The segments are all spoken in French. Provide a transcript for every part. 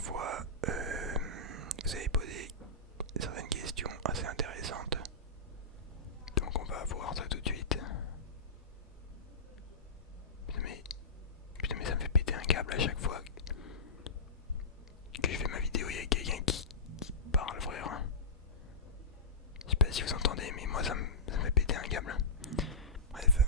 dernière fois, vous avez posé certaines questions assez intéressantes. Donc on va voir ça tout de suite. Putain mais ça me fait péter un câble à chaque fois que je fais ma vidéo. Il y a quelqu'un qui parle, frère. Je sais pas si vous entendez, mais moi ça me fait péter un câble. Bref,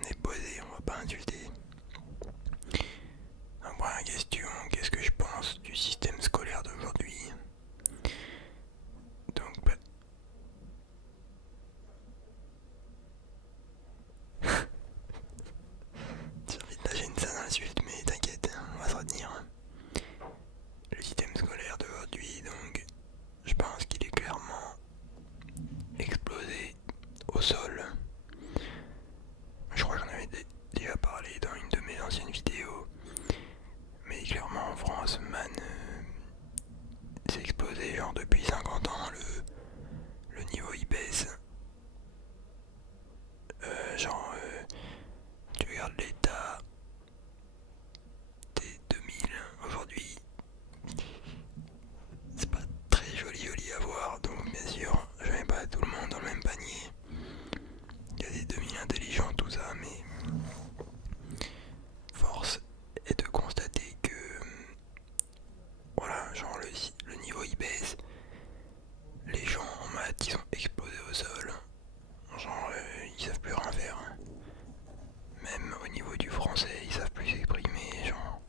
on est posé, on va pas insulter. Donc, première question, qu'est-ce que je pense du système scolaire d'aujourd'hui? Donc, bah, j'ai envie de lâcher une sale insulte, mais t'inquiète, on va se retenir. Le système scolaire d'aujourd'hui, donc, je pense qu'il est clairement explosé au sol. Je crois que j'en avais déjà parlé dans une de mes anciennes vidéos. Mais clairement en France, man, c'est explosé. Genre depuis 50 ans, le niveau il baisse. Tu regardes l'état des 2000 aujourd'hui, c'est pas très joli à voir. Donc bien sûr, je mets pas tout le monde dans le même panier. Il y a des 2000 intelligents, tout ça, mais force est de constater que voilà, genre le niveau il baisse. Les gens en maths ils sont explosés au sol. Genre ils savent plus rien faire. Même au niveau du français, ils savent plus s'exprimer. Genre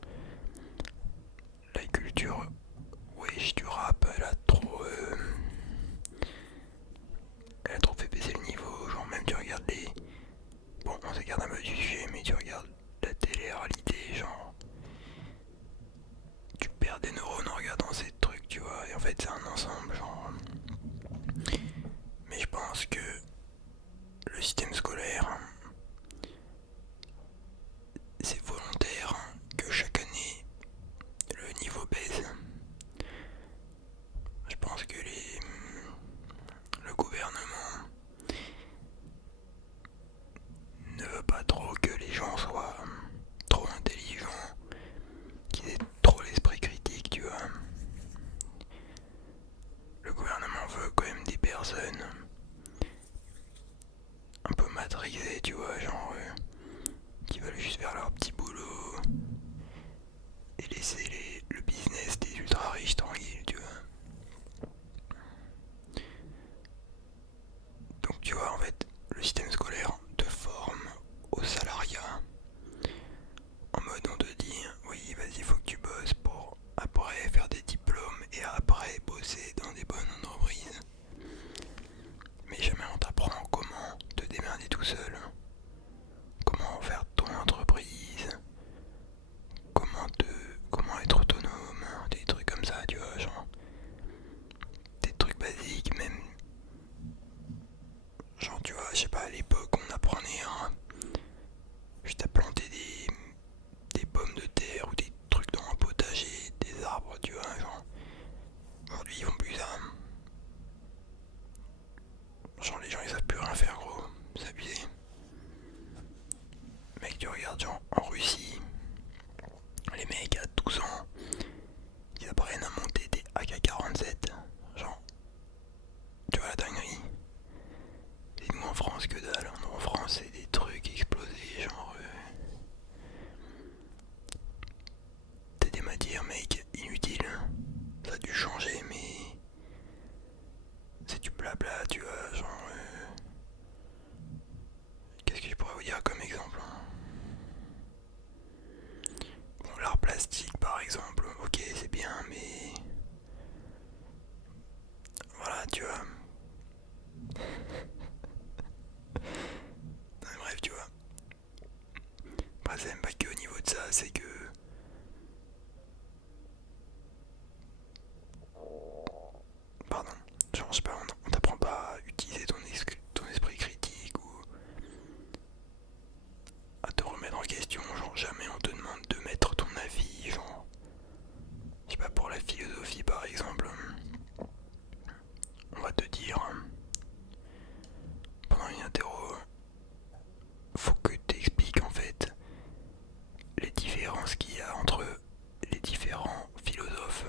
la culture, wesh, du rap, elle a trop fait baisser le niveau. Genre même tu regardes les, bon on s'écarte un peu du sujet, mais tu regardes la télé-réalité, genre tu perds des neurones en regardant ces trucs, tu vois. Et en fait c'est un ensemble, genre. Mais je pense que le système scolaire, c'est volontaire que chaque année le niveau baisse. Je pense que le gouvernement ne veut pas trop que les gens soient trop intelligents, qu'ils aient trop l'esprit critique, tu vois. Le gouvernement veut quand même des personnes un peu matrixées, tu vois, genre qui veulent juste faire leur petit boulot et laisser le business des ultra riches tranquilles, tu vois. Donc tu vois, en fait, le système scolaire te forme au salariat. En mode on te dit, oui vas-y faut que tu bosses pour après faire des diplômes et après bosser dans des bonnes entreprises. Mais jamais on t'apprend comment te démerder tout seul. Comment faire ton entreprise. Comment être autonome. Des trucs comme ça, tu vois, genre. Des trucs basiques même. Genre tu vois, je sais pas, à l'époque on apprenait juste à planter des pommes de terre ou des trucs dans un potager, des arbres, tu vois, genre. Aujourd'hui ils font plus ça. Genre les gens ils savent plus rien faire, gros, c'est abusé. Mec, tu regardes genre en Russie, les mecs à 12 ans, ils apprennent à monter des AK-47. Genre, tu vois la dinguerie. Et nous en France que dalle, nous en France c'est des trucs explosés, genre c'est des matières mec inutiles. Ça a dû changer mais c'est du blabla, tu vois, genre qu'est-ce que je pourrais vous dire comme exemple? Bon, l'art plastique par exemple, ok c'est bien mais voilà tu vois. Bref tu vois. Après c'est même pas que au niveau de ça, c'est que pardon, genre je sais pas, on t'apprend pas à utiliser ton esprit critique ou à te remettre en question, genre jamais on te demande de mettre ton avis, genre je sais pas, pour la philosophie par exemple, on va te dire pendant une interro, faut que t'expliques en fait les différences qu'il y a entre les différents philosophes.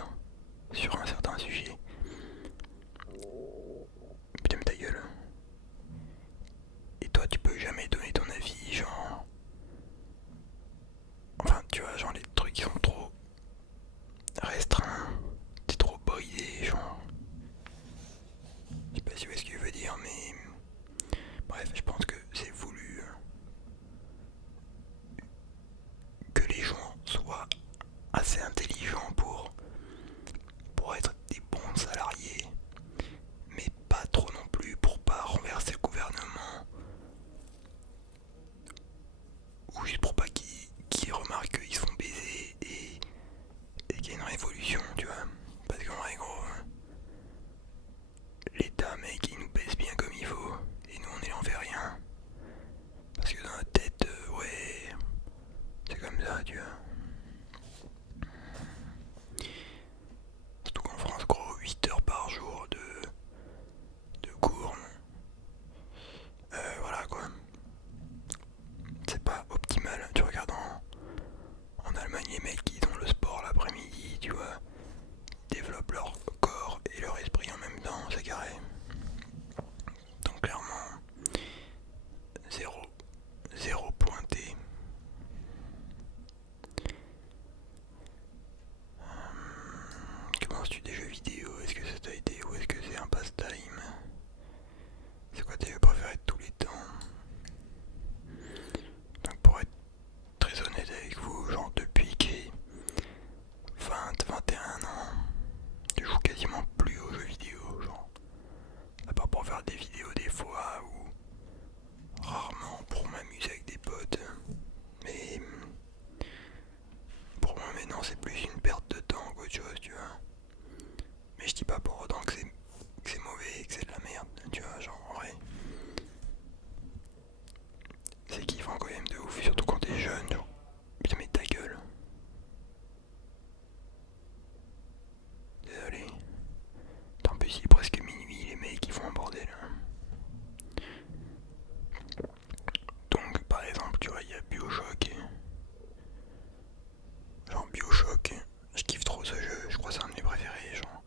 pour être des bons salariés, mais pas trop non plus pour pas renverser le gouvernement, ou juste pour pas qu'ils remarquent qu'ils se font baiser et qu'il y a une révolution, tu vois. Parce qu'en vrai, gros, l'État, mec, il nous baisse bien comme il faut, et nous on n'en fait rien. Parce que dans notre tête, ouais, c'est comme ça, tu vois. Surtout qu'en France, gros, 8 heures par jour de cours. Voilà quoi. C'est pas optimal. Tu regardes en Allemagne, les mecs, ils ont le sport l'après-midi, tu vois. Ils développent leur corps et leur esprit en même temps, c'est carré. Donc clairement, zéro pointé. Commences-tu des jeux vidéo? Est-ce que ça t'a été ou est-ce que c'est un passe-time? C'est quoi tes jeux préférés de tous les temps? Donc pour être très honnête avec vous, genre depuis que j'ai 20-21 ans, je joue quasiment plus aux jeux vidéo, genre. À part pour faire des vidéos des fois ou rarement pour m'amuser avec des potes. Mais pour moi maintenant c'est plus une perte de temps qu'autre chose, tu vois. Mais je dis pas pour autant que c'est mauvais et que c'est de la merde, tu vois, genre en vrai. C'est kiffant quand même de ouf, surtout quand t'es jeune, genre. Putain mais ta gueule. Désolé. En plus il est presque minuit, les mecs ils font un bordel. Donc par exemple tu vois il y a Bioshock. Genre Bioshock, je kiffe trop ce jeu, je crois que c'est un de mes préférés, genre.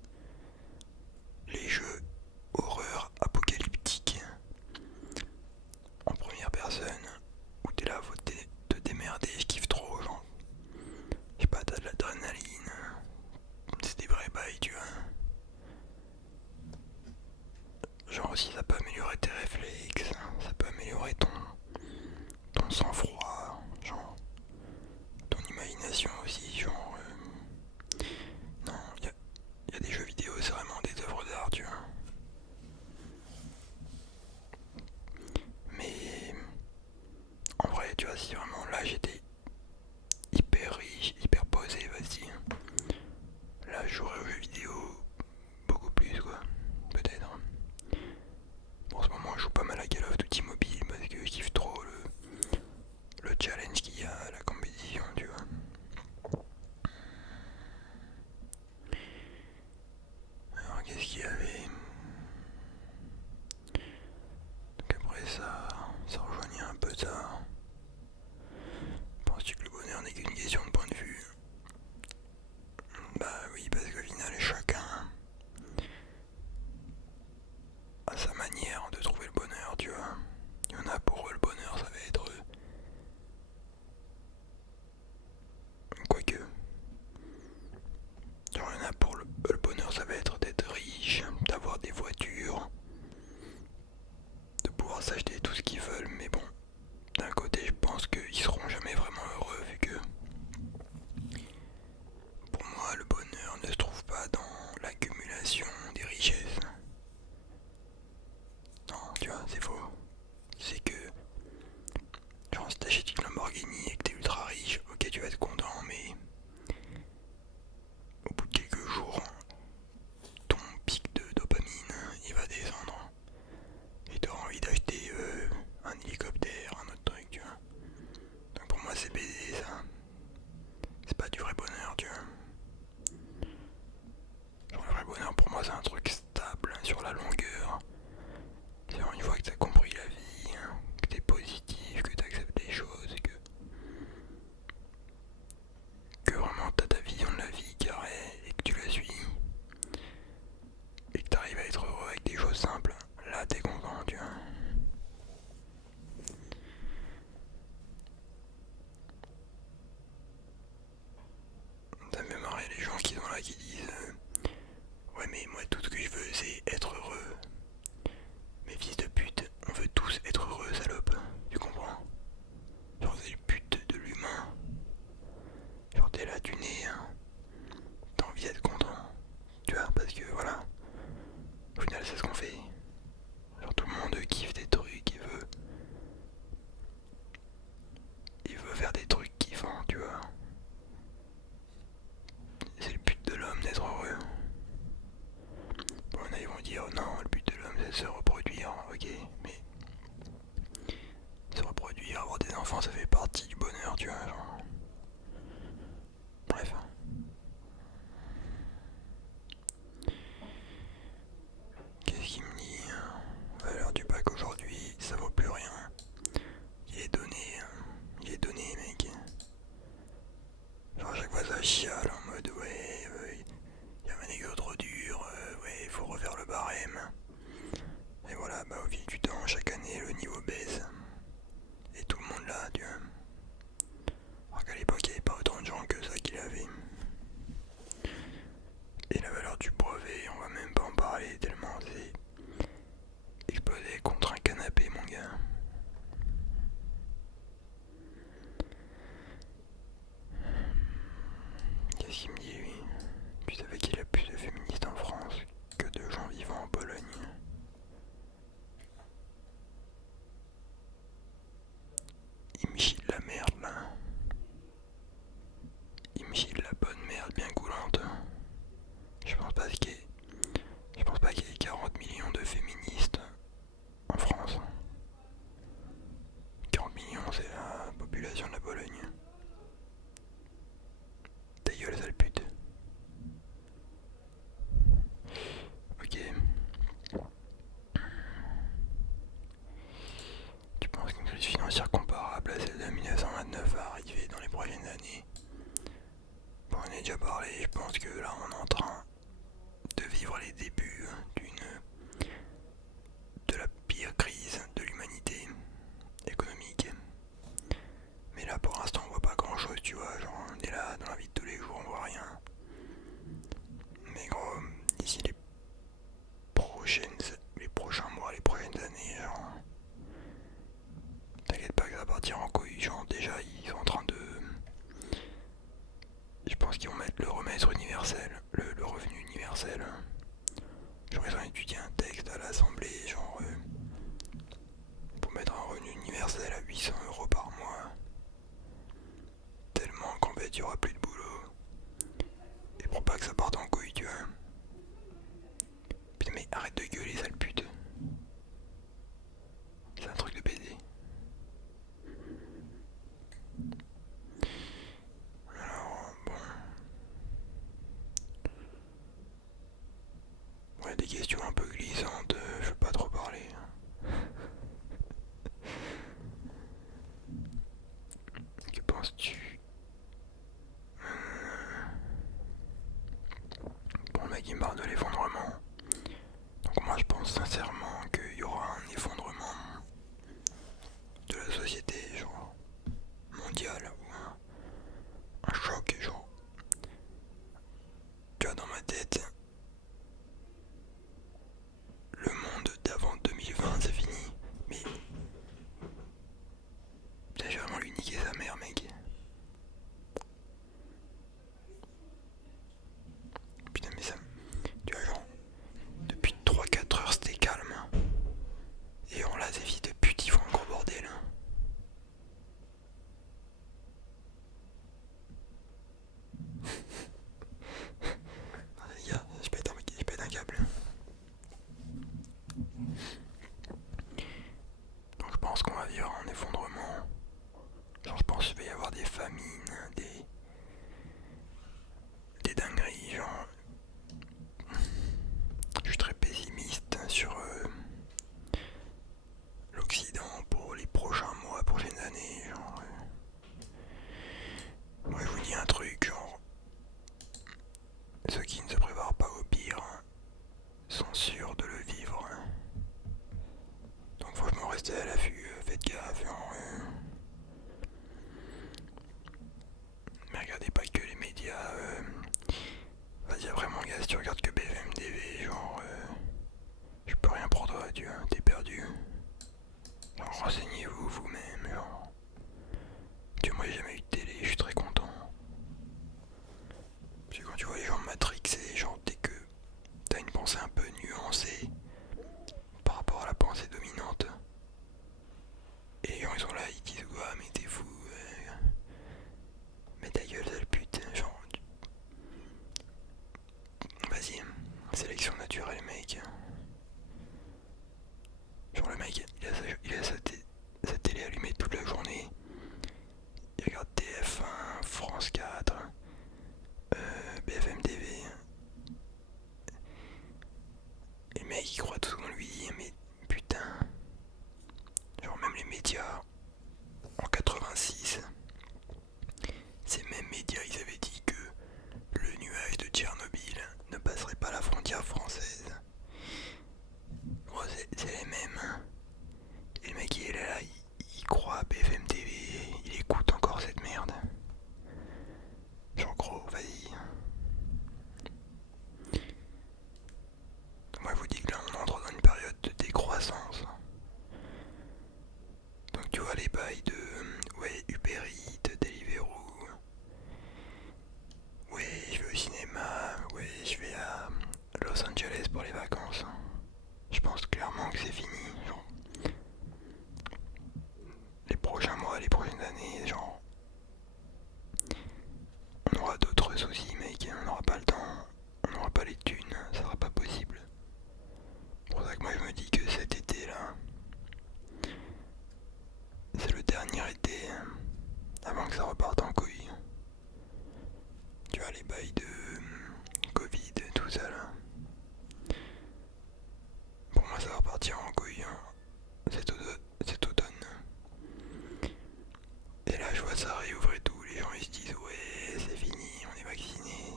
être heureux. Bon, là ils vont dire non, le but de l'homme c'est de se reproduire, ok, mais se reproduire, avoir des enfants ça fait partie du bonheur, tu vois, genre. Bref. Qu'est-ce qu'il me dit? Valeur du bac aujourd'hui, ça vaut plus rien. Il est donné mec. Genre à chaque fois ça chiale en mode ouais, y a un anecdote trop dur, ouais, faut refaire le barème. Et voilà, bah au fil du temps, chaque année le niveau baisse. Et tout le monde là, tu vois. Alors qu'à l'époque il n'y avait pas autant de gens que ça qui l'avaient. Et la valeur du brevet, on va même pas en parler tellement c'est explosé contre un canapé mon gars. Qu'est-ce qu'il me dit lui? Tu savais qu'il y a plus de féministes en France que de gens vivant en Pologne. Il me chie de la merde là. Il me chie de la bonne merde bien coulante. Je pense pas qu'il y ait, je pense pas qu'il y ait 40 millions de féministes en France. 40 millions c'est la population de la Pologne. Ta gueule sale pute. Ok. Tu penses qu'une crise financière comparable à celle de 1929 va arriver dans les prochaines années? Bon, on en a déjà parlé, je pense que là on est en train de vivre les débuts de la pire crise de l'humanité économique. Mais là pour l'instant on voit pas grand chose, tu vois, genre on est là dans la vie de tous les jours, on voit rien. Mais gros, d'ici les prochains mois, les prochaines années, genre, t'inquiète pas que ça va partir en couille, genre déjà ils sont en train de... Je pense qu'ils vont mettre le remède universel, le revenu universel. Genre ils ont étudié un texte à l'Assemblée, genre pour mettre un revenu universel à 800 € par mois. Tellement qu'en fait il y aura plus de boulot. Et pour pas que ça parte en couille, tu vois. Putain mais arrête de gueuler sale pute. C'est un truc de baiser. Alors bon. Ouais, des questions un peu glissantes, je veux pas trop parler. Que penses-tu? Bon, le mec il me parle de l'effondrement. Donc moi je pense sincèrement qu'il y aura un effondrement de la société, genre mondial, ou un choc, genre. Tu vois, dans ma tête, le monde d'avant 2020 c'est fini. Mais j'ai vraiment lui niquer sa mère, mec. Putain, mais ça. Tu vois, genre, depuis 3-4 heures c'était calme. Et on l'a des vies de pute, ils font un gros bordel. Les gars, je pète un câble. Donc je pense qu'on va vivre un effondrement. Genre je pense qu'il va y avoir des famines, des dingueries, genre. Je suis très pessimiste sur l'Occident pour les prochains mois, prochaines années, genre. Moi je vous dis un truc, genre. Ceux qui ne se préparent pas au pire sont sûrs de le vivre. Donc franchement restez à l'affût, faites gaffe, genre. Mais regardez pas que les médias. Vas-y après mon gars, si tu regardes que BFM TV, genre je peux rien pour toi, tu vois, t'es perdu. Genre renseignez-vous vous-même, genre. Tu vois, moi j'ai jamais eu de télé, je suis très content. Parce que quand tu vois les gens matrixés, genre dès que t'as une pensée un peu nuancée par rapport à la pensée dominante, et les gens ils sont là, ils disent ouais mais t'es fou, mais ta gueule sale pute, genre sélection naturelle, mec. Genre le mec, il a sa télé allumée toute la journée. Il regarde TF1, France 4, BFM TV. Et le mec il croit tout ce qu'on lui dit, mais putain. Genre même les médias, en 86, ces mêmes médias ils avaient dit que le nuage de Tchernobyl ne passerait pas la frontière française. Bon, c'est les mêmes. Et le mec il est là, il croit à BFM TV, il écoute encore cette merde. Genre gros, vas-y. Moi je vous dis que là on entre dans une période de décroissance. Donc tu vois les bails de Uber Eats, Deliveroo. Ouais, je vais au cinéma, ouais, je vais à Los Angeles pour les vacances. Je pense clairement que c'est fini. Genre, les prochains mois, les prochaines années, genre, on aura d'autres soucis, mec. On n'aura pas le temps, on n'aura pas les thunes, ça sera pas possible. C'est pour ça que moi je me dis que cet été là, c'est le dernier été avant que ça reparte en couille. Tu vois les bails de Covid, tout ça là. Pour moi ça va repartir en couille cet automne. Et là je vois ça réouvre et tout, les gens ils se disent ouais c'est fini, on est vacciné.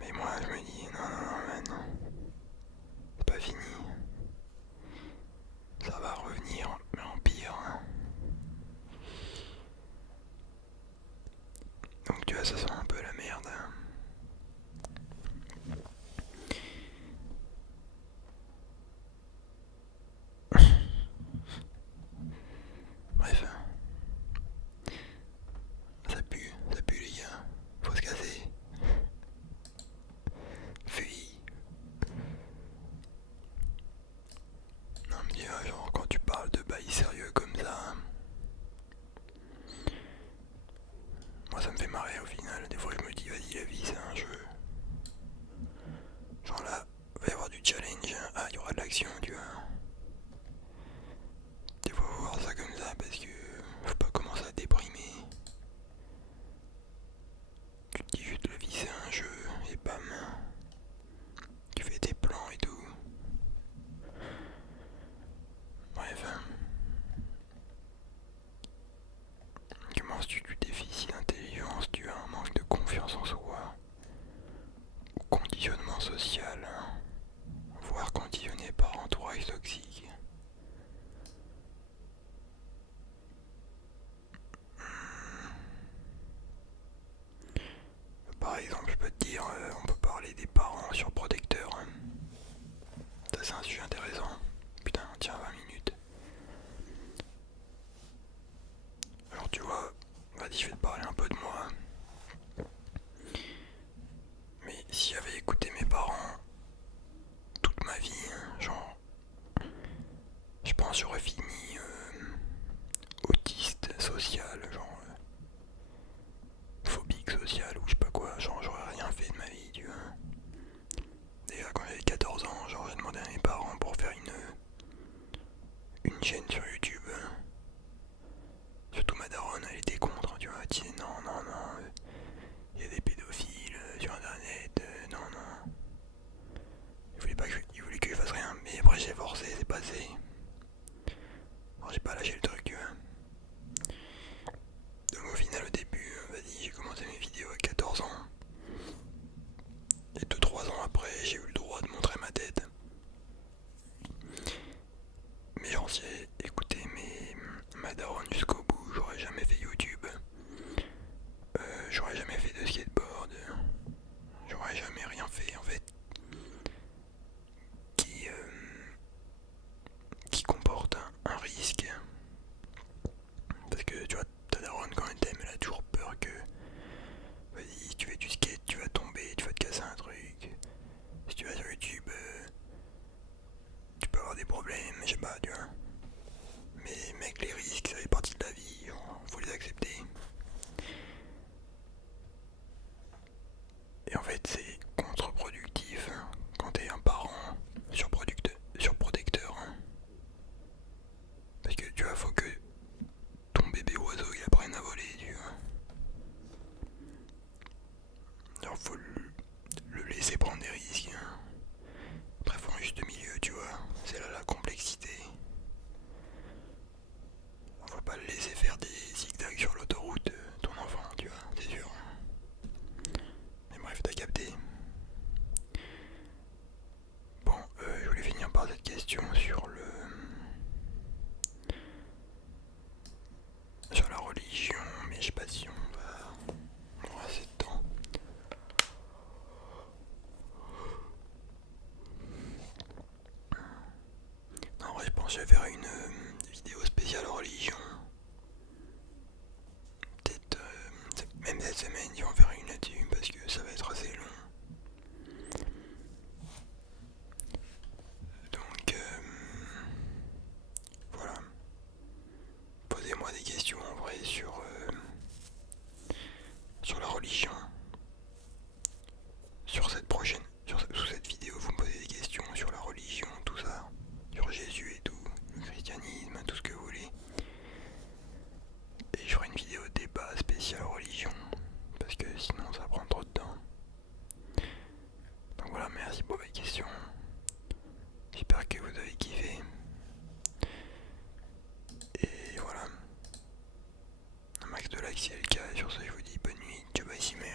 Mais moi je me dis non, c'est pas fini. Ça va revenir, mais en pire. Donc tu vois ça sent un peu la merde. Bref. Ça pue les gars. Faut se casser. Fuis. Non mais genre quand tu parles de bails sérieux comme ça, moi ça me fait marrer au final. Des fois je me dis vas-y la vie c'est un jeu. Genre là, il va y avoir du challenge. Ah il y aura de l'action tu vois. Des fois faut voir ça comme ça parce que faut pas commencer à déprimer. Tu te dis juste la vie c'est un jeu et bam. Tu fais tes plans et tout. Bref. Tu manges du déficit d'intelligence, tu as un manque de confiance en soi, ou conditionnement social, voire conditionné par entourage toxique. Par exemple, je peux te dire, on peut parler des parents surprotecteurs. Ça c'est un sujet intéressant. Putain, tiens 20 minutes. Alors tu vois, vas-y je vais te parler un peu de moi. Mais si j'avais écouté mes parents toute ma vie, genre, je pense que j'aurais fini autiste social, genre phobique social ou je sais pas quoi, genre j'aurais rien fait de ma vie, tu vois. Déjà quand j'avais 14 ans, genre j'ai demandé à mes parents pour faire une chaîne sur YouTube. Surtout ma daronne, elle était contre, tu vois, elle disait non, il y a des pédophiles sur internet, non. Il voulait que je fasse rien, mais après j'ai forcé, c'est passé. Alors j'ai pas lâché le truc, tu vois. Donc au final au début, vas-y, j'ai commencé mes vidéos à 14 ans. Et 2-3 ans après, j'ai eu le droit de montrer ma tête. Mais genre si j'ai écouté ma daronne jusqu'au bout, j'aurais jamais fait YouTube. J'aurais jamais fait de skateboard. J'aurais jamais rien fait en fait. Qui, qui comporte un risque. Parce que tu vois, ta daronne quand elle t'aime, elle a toujours peur que vas-y, si tu fais du skate, tu vas tomber, tu vas te casser un truc. Si tu vas sur YouTube, tu peux avoir des problèmes, je sais pas, tu vois. Mais mec, les risques, ça fait partie de la vie, faut les accepter. Et en fait, c'est contre-productif je vais faire une vidéo spéciale religion. Peut-être même cette semaine, ils vont faire une là-dessus parce que ça va être assez long. Donc voilà. Posez-moi des questions en vrai sur la religion. Sous cette vidéo, vous me posez des questions sur la religion, tout ça, sur Jésus et tout, le christianisme, tout ce que vous voulez. Et je ferai une vidéo débat spéciale religion, parce que sinon ça prend trop de temps. Donc voilà, merci pour vos questions. J'espère que vous avez kiffé. Et voilà. Un max de likes si c'est le cas. Sur ce, je vous dis bonne nuit. Ciao, bye, Cimer.